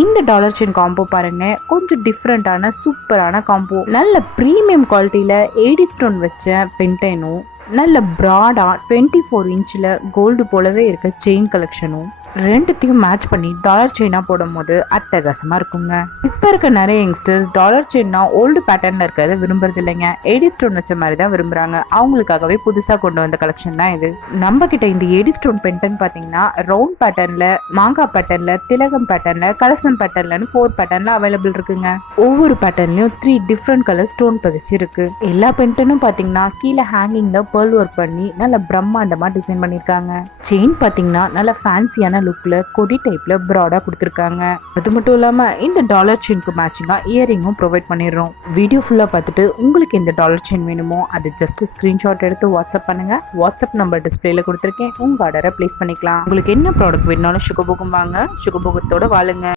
இந்த dollar chain combo பாருங்க, கொஞ்சம் டிஃப்ரெண்டான சூப்பரான காம்போ. நல்ல ப்ரீமியம் குவாலிட்டியில ஏடி ஸ்டோன் வச்ச பென்டெனும், நல்ல ப்ராடா 24 இன்ச்சில் கோல்டு போலவே இருக்க செயின் கலெக்ஷனும் ரெண்டுத்தையும் மேட்ச் பண்ணி டாலர் செயினா போடும் போது அட்டகாசமா இருக்குங்க. இப்ப இருக்க நிறைய யங்ஸ்டர்ஸ் டாலர் செயின்னா ஓல்டு பேட்டர்ன்ல இருக்கிறத விரும்புறது இல்லைங்க, ஏடி ஸ்டோன் வச்ச மாதிரி தான் விரும்புறாங்க. அவங்களுக்காகவே புதுசா கொண்டு வந்த கலெக்ஷன் தான் இது. நம்ம கிட்ட இந்த ஏடி ஸ்டோன் பென்டன் பாத்தீங்கன்னா ரவுண்ட் பேட்டர்ன்ல, மாங்காய் பேட்டர்ன்ல, திலகம் பேட்டர்ன்ல, கலசம் பேட்டர்ன்லன்னு 4 பேட்டர்ன்ல அவைலபிள் இருக்குங்க. ஒவ்வொரு பேட்டர்ன்லயும் 3 டிஃப்ரெண்ட் கலர் ஸ்டோன் பதிச்சு இருக்கு. எல்லா பென்டனும் பாத்தீங்கன்னா கீழே ஹேங்கிங்ல பேர்ல் ஒர்க் பண்ணி நல்ல பிரம்மாண்டமா டிசைன் பண்ணிருக்காங்க. செயின் பாத்தீங்கன்னா நல்ல ஃபேன்சியான லுக்ல கொடி டைப்ல ப்ராடா கொடுத்துருக்காங்க. அது மட்டும் இல்லாம இந்த டாலர் செயினுக்கு மேட்சிங்கா இயரிங்கும் ப்ரொவைட் பண்ணிடுறோம். வீடியோ ஃபுல்லா பார்த்துட்டு உங்களுக்கு இந்த டாலர் செயின் வேணுமோ அது ஜஸ்ட் ஸ்கிரீன்ஷாட் எடுத்து வாட்ஸ்அப் பண்ணுங்க. வாட்ஸ்அப் நம்பர் டிஸ்பிளேல கொடுத்துருக்கேன், உங்க ஆர்டரை பிளேஸ் பண்ணிக்கலாம். உங்களுக்கு என்ன ப்ராடக்ட் வேணும்னாலும் சுகபோகம் வாங்க, சுகபோகத்தோட வாழுங்க.